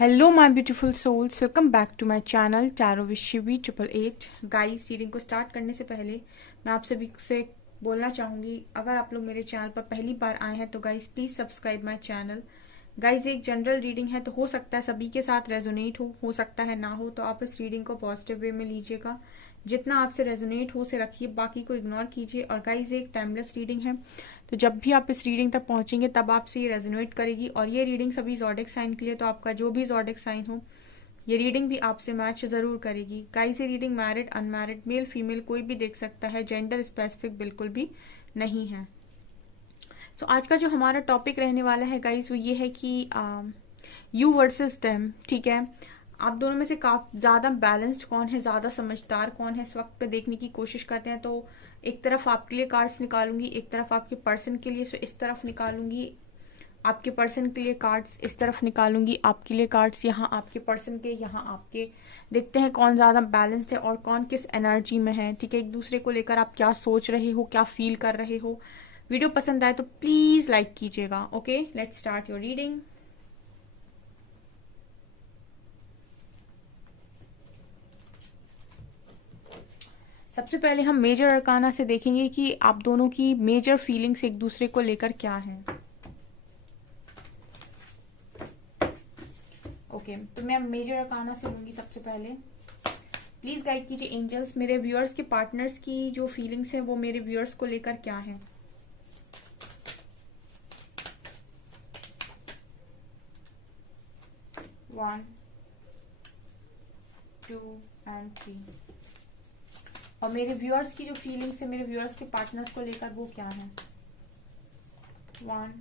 Hello my beautiful souls, welcome back to my channel tarot with Shivi 888। Guys, reading को start करने से पहले मैं आप सभी से बोलना चाहूंगी, अगर आप लोग मेरे चैनल पर पहली बार आए हैं तो guys please subscribe my channel. Guys, एक जनरल रीडिंग है तो हो सकता है सभी के साथ रेजोनेट हो सकता है ना हो, तो आप इस रीडिंग को पॉजिटिव वे में लीजिएगा। जितना आपसे रेजोनेट हो से रखिए, बाकी को इग्नोर कीजिए। और गाइस, एक टाइमलेस रीडिंग है, तो जब भी आप इस रीडिंग तक पहुंचेंगे तब आपसे ये रेजोनेट करेगी। और ये रीडिंग सभी ज़ोडिक साइन के लिए, तो आपका जो भी ज़ोडिक साइन हो ये रीडिंग भी आपसे मैच जरूर करेगी। गाइस, ये reading married unmarried male female कोई भी देख सकता है, जेंडर स्पेसिफिक बिल्कुल भी नहीं है। सो आज का जो हमारा टॉपिक रहने वाला है गाइस, वो ये है कि यू वर्सेस देम। ठीक है, आप दोनों में से काफी ज्यादा बैलेंस्ड कौन है, ज्यादा समझदार कौन है, इस वक्त पे देखने की कोशिश करते हैं। तो एक तरफ आपके लिए कार्ड्स निकालूंगी, एक तरफ आपके पर्सन के लिए। सो इस तरफ निकालूंगी आपके पर्सन के लिए कार्ड्स, इस तरफ निकालूंगी आपके लिए कार्ड्स, यहाँ आपके पर्सन के, यहाँ आपके। देखते हैं कौन ज्यादा बैलेंस्ड है और कौन किस एनर्जी में है। ठीक है, एक दूसरे को लेकर आप क्या सोच रहे हो, क्या फील कर रहे हो। वीडियो पसंद आए तो प्लीज लाइक कीजिएगा। Okay, let's start your reading. सबसे पहले हम मेजर अरकाना से देखेंगे कि आप दोनों की मेजर फीलिंग्स एक दूसरे को लेकर क्या हैं। ओके, तो मैं मेजर अरकाना से लूंगी सबसे पहले। प्लीज गाइड कीजिए एंजल्स, मेरे व्यूअर्स के पार्टनर्स की जो फीलिंग्स हैं वो मेरे व्यूअर्स को लेकर क्या है। 1, 2 and 3। और मेरे व्यूअर्स की जो फीलिंग्स है मेरे व्यूअर्स के पार्टनर्स को लेकर वो क्या है। 1,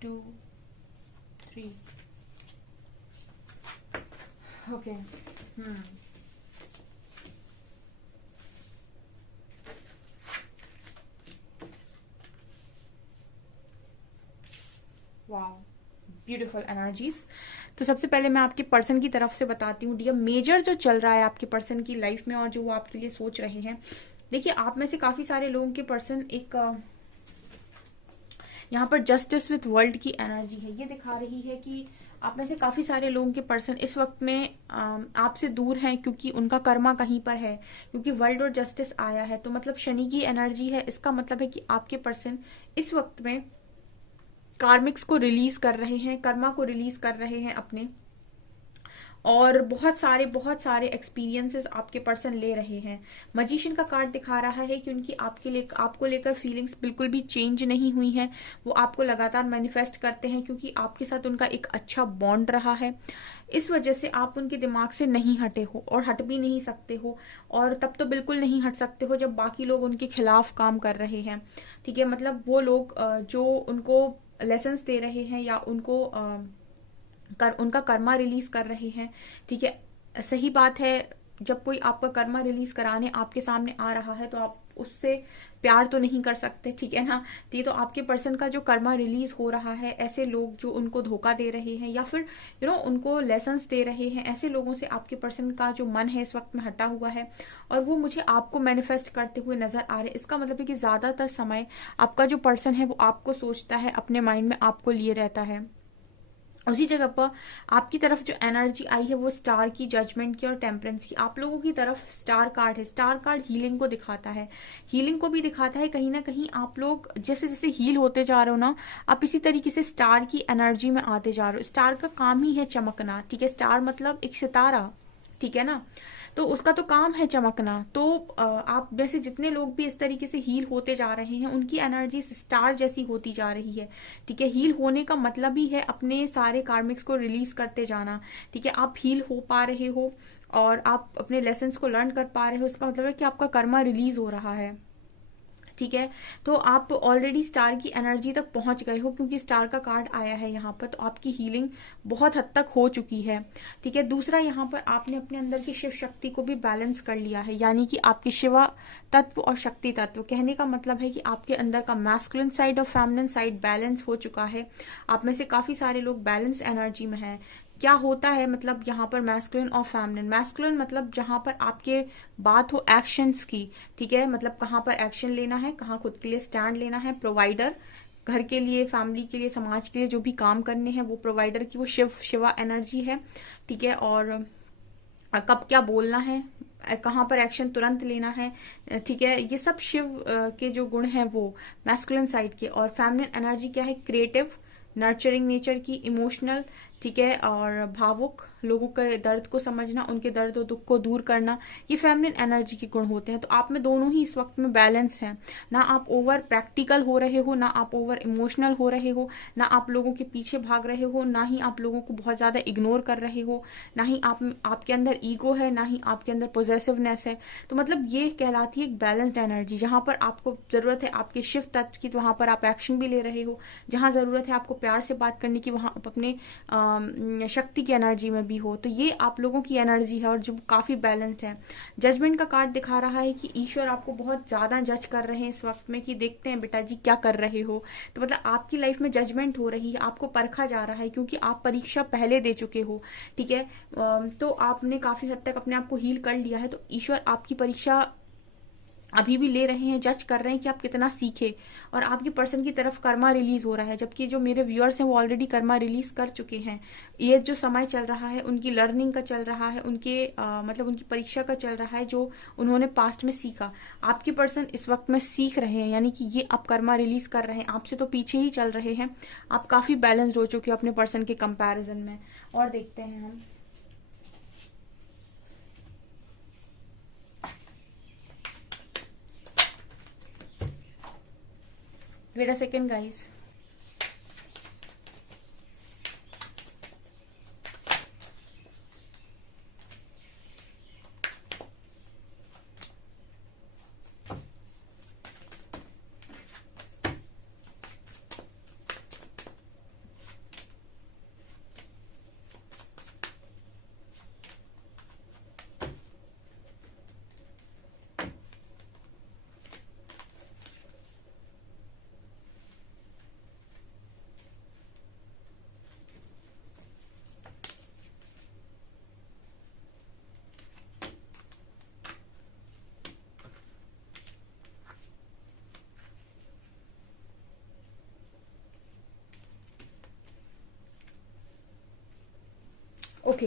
2, 3। Okay, wow, beautiful energies. तो सबसे पहले मैं आपके पर्सन की तरफ से बताती हूँ डियर, मेजर जो चल रहा है आपके पर्सन की लाइफ में और जो वो आपके लिए सोच रहे हैं। देखिए, आप में से काफी सारे लोगों के पर्सन एक यहाँ पर जस्टिस विथ वर्ल्ड की एनर्जी है, ये दिखा रही है कि आप में से काफी सारे लोगों के पर्सन इस वक्त में आपसे दूर हैं, क्योंकि उनका कर्मा कहीं पर है, क्योंकि वर्ल्ड और जस्टिस आया है। तो मतलब शनि की एनर्जी है, इसका मतलब है कि आपके पर्सन इस वक्त में कार्मिक्स को रिलीज कर रहे हैं, कर्मा को रिलीज कर रहे हैं अपने, और बहुत सारे एक्सपीरियंसेस आपके पर्सन ले रहे हैं। मजिशियन का कार्ड दिखा रहा है कि उनकी आपको लेकर फीलिंग्स बिल्कुल भी चेंज नहीं हुई है। वो आपको लगातार मैनिफेस्ट करते हैं, क्योंकि आपके साथ उनका एक अच्छा बॉन्ड रहा है। इस वजह से आप उनके दिमाग से नहीं हटे हो और हट भी नहीं सकते हो, और तब तो बिल्कुल नहीं हट सकते हो जब बाकी लोग उनके खिलाफ काम कर रहे हैं। ठीक है, मतलब वो लोग जो उनको लेसन्स दे रहे हैं या उनका कर्मा रिलीज कर रहे हैं। ठीक है, सही बात है, जब कोई आपका कर्मा रिलीज कराने आपके सामने आ रहा है तो आप उससे प्यार तो नहीं कर सकते। ठीक है ना, तो ये तो आपके पर्सन का जो कर्मा रिलीज हो रहा है, ऐसे लोग जो उनको धोखा दे रहे हैं या फिर उनको लेसन्स दे रहे हैं, ऐसे लोगों से आपके पर्सन का जो मन है इस वक्त में हटा हुआ है, और वो मुझे आपको मैनिफेस्ट करते हुए नजर आ रहे हैं। इसका मतलब है कि ज्यादातर समय आपका जो पर्सन है वो आपको सोचता है, अपने माइंड में आपको लिए रहता है। उसी जगह पर आपकी तरफ जो एनर्जी आई है वो स्टार की, जजमेंट की और टेम्परेंस की। आप लोगों की तरफ स्टार कार्ड है, स्टार कार्ड हीलिंग को दिखाता है, हीलिंग को भी दिखाता है। कहीं ना कहीं आप लोग जैसे जैसे हील होते जा रहे हो ना, आप इसी तरीके से स्टार की एनर्जी में आते जा रहे हो। स्टार का काम ही है चमकना। ठीक है, स्टार मतलब एक सितारा, ठीक है ना, तो उसका तो काम है चमकना। तो आप जैसे जितने लोग भी इस तरीके से हील होते जा रहे हैं, उनकी एनर्जी स्टार जैसी होती जा रही है। ठीक है, हील होने का मतलब ही है अपने सारे कार्मिक्स को रिलीज करते जाना। ठीक है, आप हील हो पा रहे हो और आप अपने लेसन्स को लर्न कर पा रहे हो, इसका मतलब है कि आपका कर्मा रिलीज हो रहा है। ठीक है, तो आप ऑलरेडी स्टार की एनर्जी तक पहुंच गए हो, क्योंकि स्टार का कार्ड आया है यहाँ पर, तो आपकी हीलिंग बहुत हद तक हो चुकी है। ठीक है, दूसरा यहाँ पर आपने अपने अंदर की शिव शक्ति को भी बैलेंस कर लिया है, यानी कि आपके शिवा तत्व और शक्ति तत्व, कहने का मतलब है कि आपके अंदर का मैस्कुलिन साइड और फेमिनिन साइड बैलेंस हो चुका है। आप में से काफी सारे लोग बैलेंस एनर्जी में हैं। क्या होता है, मतलब यहाँ पर मैस्कुलिन और फेमिनिन, मैस्कुलिन मतलब जहां पर आपके बात हो एक्शंस की। ठीक है, मतलब कहाँ पर एक्शन लेना है, कहाँ खुद के लिए स्टैंड लेना है, प्रोवाइडर, घर के लिए, फैमिली के लिए, समाज के लिए जो भी काम करने हैं वो प्रोवाइडर की वो शिवा एनर्जी है, ठीक है। और कब क्या बोलना है, कहाँ पर एक्शन तुरंत लेना है, ठीक है, ये सब शिव के जो गुण हैं वो मैस्कुलिन साइड के। और फेमिनिन एनर्जी क्या है, क्रिएटिव, नर्चरिंग नेचर की, इमोशनल, ठीक है, और भावुक, लोगों के दर्द को समझना, उनके दर्द और दुख को दूर करना, ये फेमिनिन एनर्जी के गुण होते हैं। तो आप में दोनों ही इस वक्त में बैलेंस हैं, ना आप ओवर प्रैक्टिकल हो रहे हो, ना आप ओवर इमोशनल हो रहे हो, ना आप लोगों के पीछे भाग रहे हो, ना ही आप लोगों को बहुत ज्यादा इग्नोर कर रहे हो, ना ही आपके अंदर ईगो है, ना ही आपके अंदर पॉजेसिवनेस है। तो मतलब ये कहलाती है एक बैलेंस्ड एनर्जी। जहां पर आपको जरूरत है आपके शिव तत्व की, तो वहां पर आप एक्शन भी ले रहे हो, जहां जरूरत है आपको प्यार से बात करने की, वहां आप अपने शक्ति की एनर्जी में भी हो। तो ये आप लोगों की एनर्जी है और जो काफी बैलेंस्ड है। जजमेंट का कार्ड दिखा रहा है कि ईश्वर आपको बहुत ज्यादा जज कर रहे हैं इस वक्त में, कि देखते हैं बेटा जी क्या कर रहे हो। तो मतलब आपकी लाइफ में जजमेंट हो रही है, आपको परखा जा रहा है, क्योंकि आप परीक्षा पहले दे चुके हो, ठीक है। तो आपने काफी हद तक अपने आप को हील कर लिया है। तो ईश्वर आपकी परीक्षा अभी भी ले रहे हैं, जज कर रहे हैं कि आप कितना सीखे। और आपके पर्सन की तरफ कर्मा रिलीज हो रहा है, जबकि जो मेरे व्यूअर्स हैं वो ऑलरेडी कर्मा रिलीज कर चुके हैं। ये जो समय चल रहा है उनकी लर्निंग का चल रहा है, उनके मतलब उनकी परीक्षा का चल रहा है, जो उन्होंने पास्ट में सीखा। आपके पर्सन इस वक्त में सीख रहे हैं, यानी कि ये आप कर्मा रिलीज कर रहे हैं, आपसे तो पीछे ही चल रहे हैं। आप काफी बैलेंस्ड हो चुके हो अपने पर्सन के कंपेरिजन में। और देखते हैं हम, wait a second guys. Okay,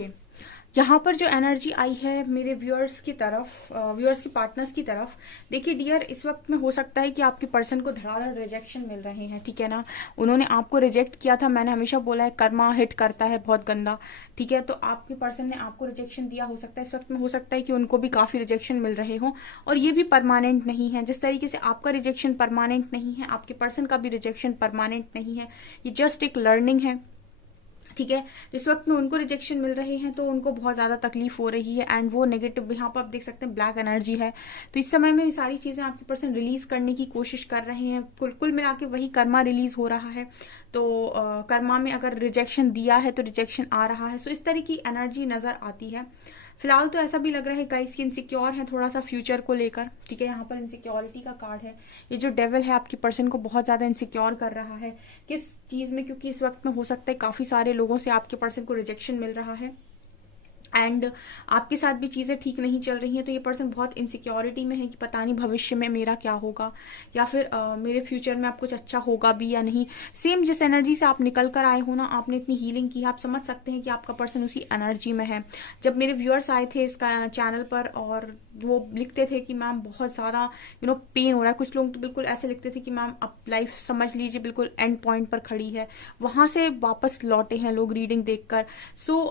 यहाँ पर जो एनर्जी आई है मेरे व्यूअर्स की तरफ, व्यूअर्स की पार्टनर्स की तरफ, देखिए डियर, इस वक्त में हो सकता है कि आपके पर्सन को धड़ाधड़ रिजेक्शन मिल रहे हैं, ठीक है ना। उन्होंने आपको रिजेक्ट किया था, मैंने हमेशा बोला है कर्मा हिट करता है बहुत गंदा, ठीक है। तो आपके पर्सन ने आपको रिजेक्शन दिया, हो सकता है इस वक्त में हो सकता है कि उनको भी काफी रिजेक्शन मिल रहे हो, और ये भी परमानेंट नहीं है। जिस तरीके से आपका रिजेक्शन परमानेंट नहीं है, आपके पर्सन का भी रिजेक्शन परमानेंट नहीं है, ये जस्ट एक लर्निंग है, ठीक है। इस वक्त में उनको रिजेक्शन मिल रहे हैं तो उनको बहुत ज्यादा तकलीफ हो रही है, एंड वो नेगेटिव, यहाँ पर आप देख सकते हैं ब्लैक एनर्जी है। तो इस समय में ये सारी चीजें आपके पर्सन रिलीज करने की कोशिश कर रहे हैं। कुल मिला के वही कर्मा रिलीज हो रहा है। तो कर्मा में अगर रिजेक्शन दिया है तो रिजेक्शन आ रहा है। सो इस तरह की एनर्जी नजर आती है। फिलहाल तो ऐसा भी लग रहा है गाइस कि इनसिक्योर है थोड़ा सा फ्यूचर को लेकर, ठीक है। यहाँ पर इनसिक्योरिटी का कार्ड है। ये जो डेविल है आपके पर्सन को बहुत ज्यादा इनसिक्योर कर रहा है। किस चीज में? क्योंकि इस वक्त में हो सकता है काफी सारे लोगों से आपके पर्सन को रिजेक्शन मिल रहा है, एंड आपके साथ भी चीजें ठीक नहीं चल रही हैं। तो ये पर्सन बहुत इनसिक्योरिटी में है कि पता नहीं भविष्य में मेरा क्या होगा, या फिर मेरे फ्यूचर में आप कुछ अच्छा होगा भी या नहीं। सेम जिस एनर्जी से आप निकल कर आए हो ना, आपने इतनी हीलिंग की, आप समझ सकते हैं कि आपका पर्सन उसी एनर्जी में है। जब मेरे व्यूअर्स आए थे इसका चैनल पर और वो लिखते थे कि मैम बहुत ज्यादा पेन हो रहा है, कुछ लोग तो बिल्कुल ऐसे लिखते थे कि मैम अब लाइफ समझ लीजिए बिल्कुल एंड पॉइंट पर खड़ी है, वहां से वापस लौटे हैं लोग रीडिंग देखकर। सो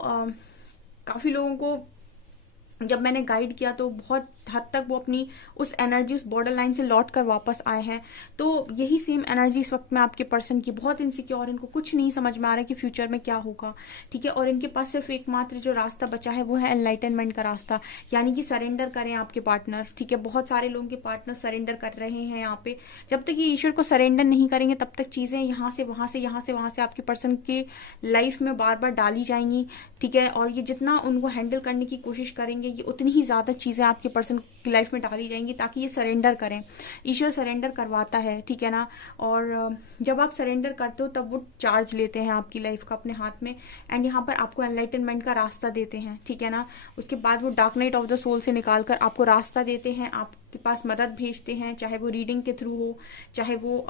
काफी लोगों को जब मैंने गाइड किया तो बहुत हद तक वो अपनी उस एनर्जी, उस बॉर्डर लाइन से लौट कर वापस आए हैं। तो यही सेम एनर्जी इस वक्त में आपके पर्सन की, बहुत इनसिक्योर, इनको कुछ नहीं समझ में आ रहा है कि फ्यूचर में क्या होगा, ठीक है। और इनके पास सिर्फ एकमात्र जो रास्ता बचा है वो है एनलाइटनमेंट का रास्ता, यानी कि सरेंडर करें आपके पार्टनर, ठीक है। बहुत सारे लोगों के पार्टनर सरेंडर कर रहे हैं यहाँ पे। जब तक ये ईश्वर को सरेंडर नहीं करेंगे तब तक चीजें यहाँ से वहां से, यहाँ से वहां से आपके पर्सन के लाइफ में बार बार डाली जाएंगी, ठीक है। और ये जितना उनको हैंडल करने की कोशिश करेंगे, ये उतनी ही ज्यादा चीजें आपके पर्सन की लाइफ में डाली जाएंगी, ताकि ये सरेंडर करें। ईश्वर सरेंडर करवाता है, ठीक है ना। और जब आप सरेंडर करते हो तब वो चार्ज लेते हैं आपकी लाइफ का अपने हाथ में, एंड यहाँ पर आपको एनलाइटनमेंट का रास्ता देते हैं, ठीक है ना। उसके बाद वो dark night of the soul से निकालकर आपको रास्ता देते हैं, आपके पास मदद भेजते हैं, चाहे वो रीडिंग के थ्रू हो, चाहे वो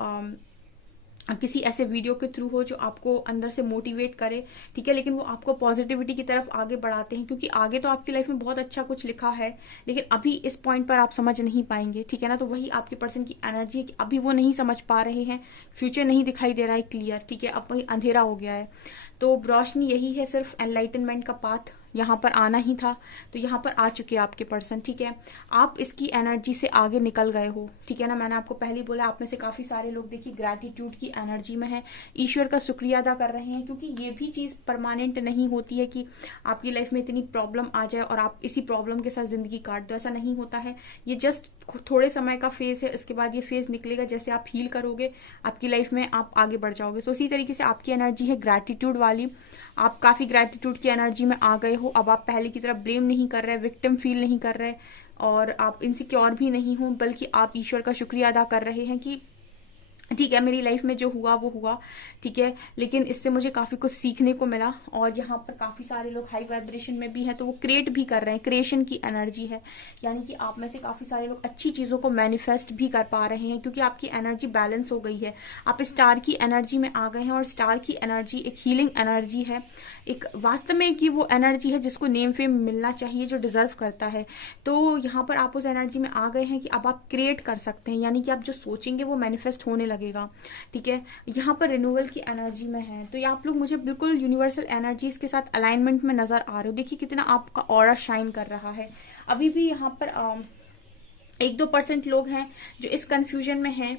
किसी ऐसे वीडियो के थ्रू हो जो आपको अंदर से मोटिवेट करे, ठीक है, लेकिन वो आपको पॉजिटिविटी की तरफ आगे बढ़ाते हैं, क्योंकि आगे तो आपकी लाइफ में बहुत अच्छा कुछ लिखा है, लेकिन अभी इस पॉइंट पर आप समझ नहीं पाएंगे, ठीक है ना। तो वही आपके पर्सन की एनर्जी है कि अभी वो नहीं समझ पा रहे हैं, फ्यूचर नहीं दिखाई दे रहा है क्लियर, ठीक है, अब वही अंधेरा हो गया है। तो रोशनी यही है, सिर्फ एनलाइटनमेंट का पाथ यहाँ पर आना ही था, तो यहाँ पर आ चुके हैं आपके पर्सन, ठीक है। आप इसकी एनर्जी से आगे निकल गए हो, ठीक है ना। मैंने आपको पहले बोला, आप में से काफी सारे लोग देखिए ग्रैटिट्यूड की एनर्जी में है, ईश्वर का शुक्रिया अदा कर रहे हैं, क्योंकि ये भी चीज परमानेंट नहीं होती है कि आपकी लाइफ में इतनी प्रॉब्लम आ जाए और आप इसी प्रॉब्लम के साथ जिंदगी काट दो, ऐसा नहीं होता है। ये जस्ट थोड़े समय का फेज है, इसके बाद ये फेज निकलेगा, जैसे आप हील करोगे आपकी लाइफ में आप आगे बढ़ जाओगे। सो उसी तरीके से आपकी एनर्जी है ग्रैटिट्यूड वाली, आप काफी ग्रैटिट्यूड की एनर्जी में आ गए हो। अब आप पहले की तरह ब्लेम नहीं कर रहे, विक्टिम फील नहीं कर रहे, और आप इनसिक्योर भी नहीं हो, बल्कि आप ईश्वर का शुक्रिया अदा कर रहे हैं कि ठीक है, मेरी लाइफ में जो हुआ वो हुआ, ठीक है, लेकिन इससे मुझे काफी कुछ सीखने को मिला। और यहाँ पर काफी सारे लोग हाई वाइब्रेशन में भी हैं, तो वो क्रिएट भी कर रहे हैं, क्रिएशन की एनर्जी है, यानी कि आप में से काफी सारे लोग अच्छी चीजों को मैनिफेस्ट भी कर पा रहे हैं, क्योंकि आपकी एनर्जी बैलेंस हो गई है, आप स्टार की एनर्जी में आ गए हैं। और स्टार की एनर्जी एक हीलिंग एनर्जी है, एक वास्तव में की वो एनर्जी है जिसको नेम फेम मिलना चाहिए, जो डिजर्व करता है। तो यहाँ पर आप उस एनर्जी में आ गए हैं कि अब आप क्रिएट कर सकते हैं, यानी कि आप जो सोचेंगे वो मैनिफेस्ट होने लगेगा, ठीक है। यहाँ पर रिन्यूअल की एनर्जी में है, तो ये आप लोग मुझे बिल्कुल यूनिवर्सल एनर्जीज के साथ अलाइनमेंट में नजर आ रहे हो। देखिए कितना आपका ऑरा शाइन कर रहा है। अभी भी यहाँ पर 1-2% लोग हैं जो इस कंफ्यूजन में हैं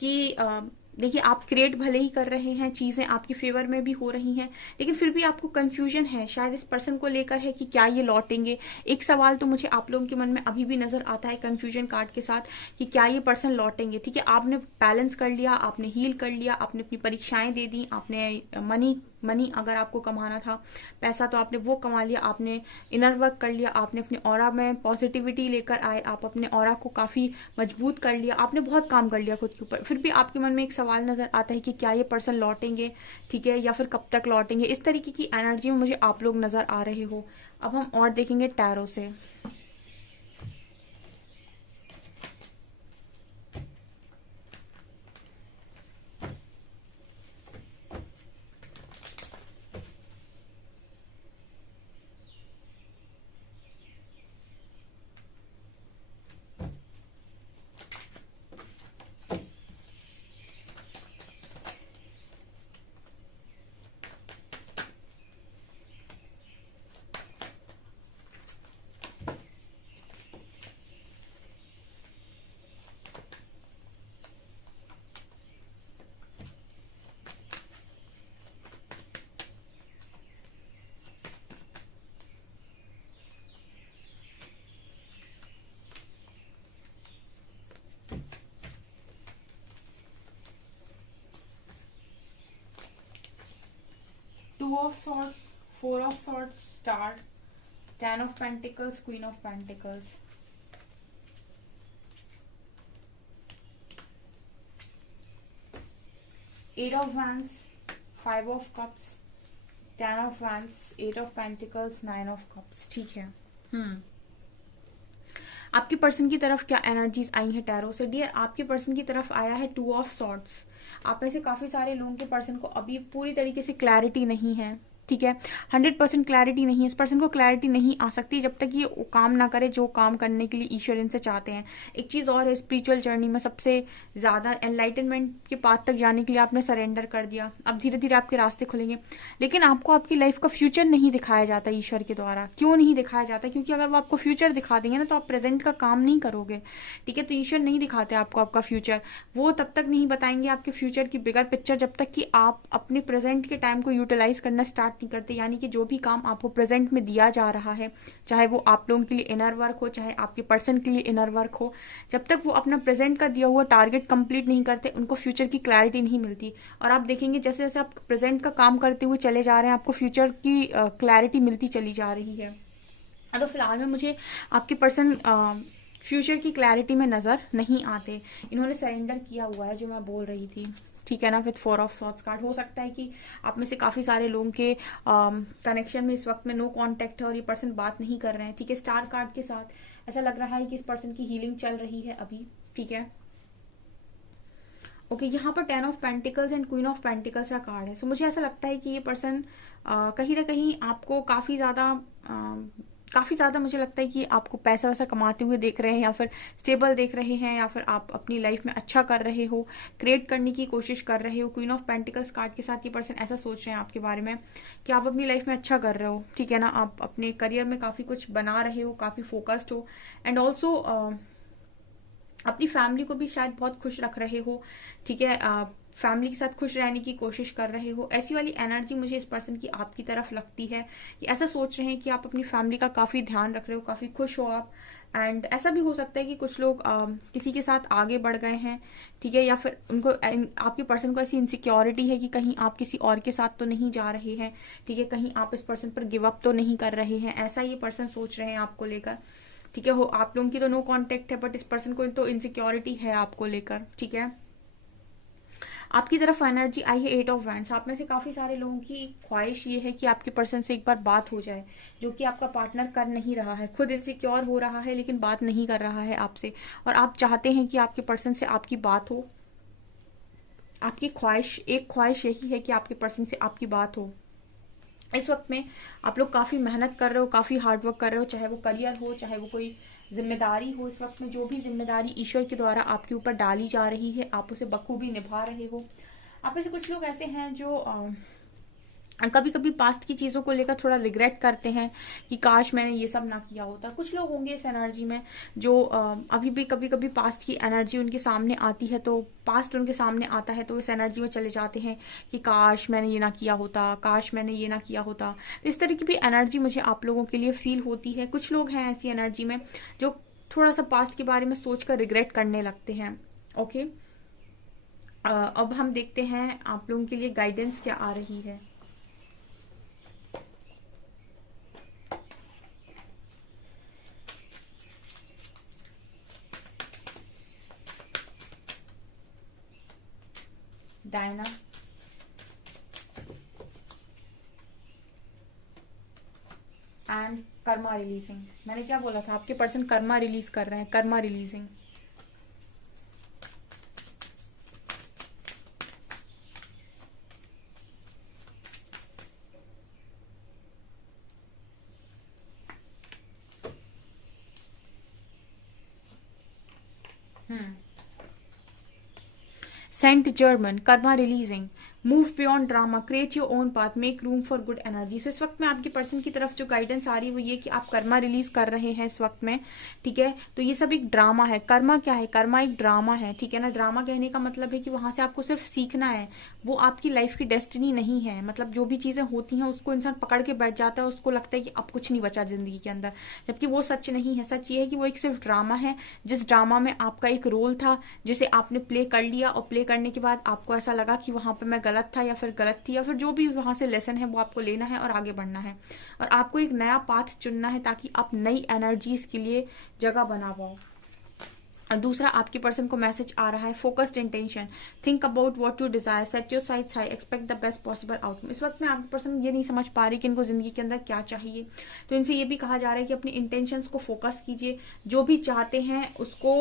कि देखिए आप क्रिएट भले ही कर रहे हैं, चीजें आपकी फेवर में भी हो रही हैं, लेकिन फिर भी आपको कंफ्यूजन है, शायद इस पर्सन को लेकर है कि क्या ये लौटेंगे। एक सवाल तो मुझे आप लोगों के मन में अभी भी नजर आता है कंफ्यूजन कार्ड के साथ, कि क्या ये पर्सन लौटेंगे, ठीक है। आपने बैलेंस कर लिया, आपने हील कर लिया, आपने अपनी परीक्षाएं दे दी, आपने मनी अगर आपको कमाना था पैसा तो आपने वो कमा लिया, आपने इनर वर्क कर लिया, आपने अपने ऑरा में पॉजिटिविटी लेकर आए, आप अपने ऑरा को काफी मजबूत कर लिया, आपने बहुत काम कर लिया खुद के ऊपर। फिर भी आपके मन में एक सवाल नजर आता है कि क्या ये पर्सन लौटेंगे, ठीक है, या फिर कब तक लौटेंगे। इस तरीके की एनर्जी में मुझे आप लोग नजर आ रहे हो। अब हम और देखेंगे टैरो से। Two of Swords, Four of Swords, Star, Ten of Pentacles, Queen of Pentacles. Eight of Wands, Five of Cups, Ten of Wands, Eight of Pentacles, Nine of Cups. ठीक है। आपके पर्सन की तरफ क्या एनर्जीज आई है tarot से? Dear, आपके person की तरफ आया है टू ऑफ सॉर्ड्स। आप में से काफी सारे लोगों के पर्सन को अभी पूरी तरीके से क्लैरिटी नहीं है, ठीक है, 100% क्लैरिटी नहीं है। इस पर्सन को क्लैरिटी नहीं आ सकती जब तक ये काम ना करे जो काम करने के लिए ईश्वर इनसे चाहते हैं। एक चीज और है, स्पिरिचुअल जर्नी में सबसे ज्यादा एनलाइटनमेंट के पाथ तक जाने के लिए आपने सरेंडर कर दिया, अब धीरे धीरे आपके रास्ते खुलेंगे, लेकिन आपको आपकी लाइफ का फ्यूचर नहीं दिखाया जाता ईश्वर के द्वारा। क्यों नहीं दिखाया जाता? क्योंकि अगर वो आपको फ्यूचर दिखा देंगे ना तो आप प्रेजेंट का काम नहीं करोगे, ठीक है। तो ईश्वर नहीं दिखाते आपको आपका फ्यूचर, वो तब तक नहीं बताएंगे आपके फ्यूचर की बिगर पिक्चर जब तक कि आप अपने प्रेजेंट के टाइम को यूटिलाइज करना स्टार्ट नहीं करते। यानी कि जो भी काम आपको प्रेजेंट में दिया जा रहा है, चाहे वो आप लोगों के लिए इनर वर्क हो, चाहे आपके पर्सन के लिए इनर वर्क हो, जब तक वो अपना प्रेजेंट का दिया हुआ टारगेट कंप्लीट नहीं करते उनको फ्यूचर की क्लैरिटी नहीं मिलती। और आप देखेंगे जैसे जैसे आप प्रेजेंट का काम करते हुए चले जा रहे हैं आपको फ्यूचर की क्लैरिटी मिलती चली जा रही है। तो फिलहाल में मुझे आपके पर्सन फ्यूचर की क्लैरिटी में नजर नहीं आते, इन्होंने सरेंडर किया हुआ है जो मैं बोल रही थी, ठीक है ना। With four of swords card हो सकता है कि आप में से काफी सारे लोगों के कनेक्शन में इस वक्त में नो कांटेक्ट है और ये पर्सन बात नहीं कर रहे हैं, ठीक है। स्टार कार्ड के साथ ऐसा लग रहा है कि इस पर्सन की हीलिंग चल रही है अभी, ठीक है। ओके, यहाँ पर 10 of pentacles and queen of pentacles का कार्ड है। सो मुझे ऐसा लगता है कि ये पर्सन कहीं ना कहीं आपको काफ़ी ज़्यादा मुझे लगता है कि आपको पैसा वैसा कमाते हुए देख रहे हैं, या फिर स्टेबल देख रहे हैं, या फिर आप अपनी लाइफ में अच्छा कर रहे हो, क्रिएट करने की कोशिश कर रहे हो। क्वीन ऑफ पेंटिकल्स कार्ड के साथ ये पर्सन ऐसा सोच रहे हैं आपके बारे में कि आप अपनी लाइफ में अच्छा कर रहे हो, ठीक है ना, आप अपने करियर में काफ़ी कुछ बना रहे हो, काफ़ी फोकस्ड हो, एंड ऑल्सो अपनी फैमिली को भी शायद बहुत खुश रख रहे हो, ठीक है, फैमिली के साथ खुश रहने की कोशिश कर रहे हो। ऐसी वाली एनर्जी मुझे इस पर्सन की आपकी तरफ लगती है कि ऐसा सोच रहे हैं कि आप अपनी फैमिली का काफ़ी ध्यान रख रहे हो, काफ़ी खुश हो आप। एंड ऐसा भी हो सकता है कि कुछ लोग किसी के साथ आगे बढ़ गए हैं, ठीक है, या फिर उनको आपके पर्सन को ऐसी इनसिक्योरिटी है कि कहीं आप किसी और के साथ तो नहीं जा रहे हैं, ठीक है, कहीं आप इस पर्सन पर गिव अप तो नहीं कर रहे हैं, ऐसा ये पर्सन सोच रहे हैं आपको लेकर, ठीक है। हो आप लोगों की तो नो कांटेक्ट है, बट इस पर्सन को तो इनसिक्योरिटी है आपको लेकर, ठीक है। आपकी तरफ एनर्जी आई है 8 ऑफ वैंड्स। आप में से काफी सारे लोगों की ख्वाहिश ये है कि आपके पर्सन से एक बार बात हो जाए, जो कि आपका पार्टनर कर नहीं रहा है, खुद इनसिक्योर हो रहा है लेकिन बात नहीं कर रहा है आपसे, और आप चाहते हैं कि आपके पर्सन से आपकी बात हो। आपकी एक ख्वाहिश यही है कि आपके पर्सन से आपकी बात हो। इस वक्त में आप लोग काफी मेहनत कर रहे हो, काफी हार्डवर्क कर रहे हो, चाहे वो करियर हो, चाहे वो कोई जिम्मेदारी हो। इस वक्त में जो भी जिम्मेदारी ईश्वर के द्वारा आपके ऊपर डाली जा रही है, आप उसे बखूबी निभा रहे हो। आप में से कुछ लोग ऐसे हैं जो कभी कभी पास्ट की चीजों को लेकर थोड़ा रिग्रेट करते हैं कि काश मैंने ये सब ना किया होता। कुछ लोग होंगे इस एनर्जी में जो अभी भी कभी कभी पास्ट की एनर्जी उनके सामने आती है, तो पास्ट उनके सामने आता है तो इस एनर्जी में चले जाते हैं कि काश मैंने ये ना किया होता, काश मैंने ये ना किया होता। तो इस तरह की भी एनर्जी मुझे आप लोगों के लिए फील होती है। कुछ लोग हैं ऐसी एनर्जी में जो थोड़ा सा पास्ट के बारे में सोचकर रिग्रेट करने लगते हैं। ओके, अब हम देखते हैं आप लोगों के लिए गाइडेंस क्या आ रही है। Diana, and Karma releasing. मैंने क्या बोला था, आपके पर्सन कर्मा रिलीज कर रहे हैं, karma releasing. Saint Germain, karma releasing, move beyond drama, create your own path, make room for good energy. इस वक्त में आपके पर्सन की तरफ जो गाइडेंस आ रही है वो ये कि आप कर्मा रिलीज कर रहे हैं इस वक्त में, ठीक है। तो ये सब एक ड्रामा है। कर्मा क्या है? कर्मा एक ड्रामा है, ठीक है ना। ड्रामा कहने का मतलब है कि वहां से आपको सिर्फ सीखना है, वो आपकी लाइफ की डेस्टिनी नहीं है। मतलब जो भी चीजें होती हैं उसको इंसान पकड़ के बैठ जाता है, उसको लगता है कि अब कुछ नहीं बचा जिंदगी के अंदर, जबकि वो सच नहीं है। सच ये है कि वो एक सिर्फ ड्रामा है, जिस ड्रामा में आपका एक रोल था जिसे आपने प्ले कर लिया, और प्ले करने के बाद आपको ऐसा लगा कि वहां पर मैं गलत था या फिर गलत थी, या फिर जो भी वहां से लेसन है वो आपको लेना है और आगे बढ़ना है, और आपको एक नया पाथ चुनना है ताकि आप नई एनर्जीज के लिए जगह बना पाओ। दूसरा, आपके पर्सन को मैसेज आ रहा है focused intention, think about what you desire, set your sites high, expect the best possible outcome. इस वक्त में आपके पर्सन ये नहीं समझ पा रही कि इनको जिंदगी के अंदर क्या चाहिए, तो इनसे ये भी कहा जा रहा है कि अपनी इंटेंशंस को फोकस कीजिए, जो भी चाहते हैं उसको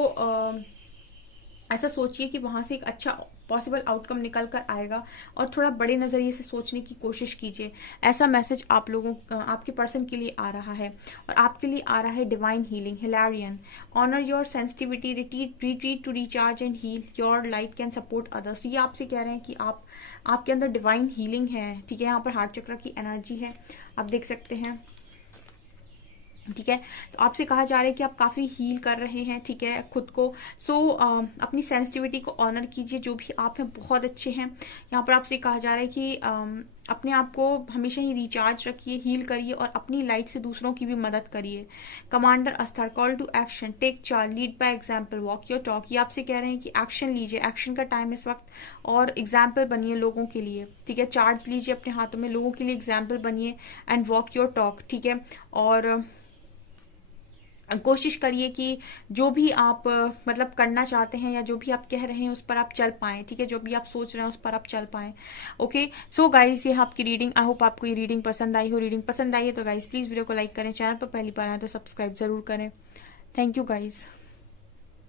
ऐसा सोचिए कि वहां से एक अच्छा पॉसिबल आउटकम निकल कर आएगा, और थोड़ा बड़े नजरिए से सोचने की कोशिश कीजिए। ऐसा मैसेज आप लोगों आपके पर्सन के लिए आ रहा है। और आपके लिए आ रहा है divine healing, Hilarion, honour your sensitivity, retreat to recharge and heal, your light can support others. ये आपसे कह रहे हैं कि आपके अंदर डिवाइन हीलिंग है, ठीक है। यहाँ पर हार्ट चक्र की एनर्जी है, आप देख सकते हैं, ठीक है। तो आपसे कहा जा रहा है कि आप काफी हील कर रहे हैं, ठीक है, खुद को। अपनी सेंसिटिविटी को ऑनर कीजिए, जो भी आप हैं बहुत अच्छे हैं। यहाँ पर आपसे कहा जा रहा है कि अपने आप को हमेशा ही रिचार्ज रखिए, हील करिए, और अपनी लाइट से दूसरों की भी मदद करिए। Commander Ashtar, call to action, take charge, lead by example, walk your talk. ये आपसे कह रहे हैं कि एक्शन लीजिए, एक्शन का टाइम इस वक्त, और एग्जाम्पल बनिए लोगों के लिए, ठीक है। चार्ज लीजिए अपने हाथों में, लोगों के लिए एग्जाम्पल बनिए, एंड वॉक योर टॉक, ठीक है। और कोशिश करिए कि जो भी आप मतलब करना चाहते हैं, या जो भी आप कह रहे हैं उस पर आप चल पाएं, ठीक है। जो भी आप सोच रहे हैं उस पर आप चल पाएं। ओके, सो गाइज, ये आपकी रीडिंग। आई होप आपको ये रीडिंग पसंद आई हो। रीडिंग पसंद आई है तो गाइज प्लीज वीडियो को लाइक करें, चैनल पर पहली बार आए तो सब्सक्राइब जरूर करें। Thank you guys.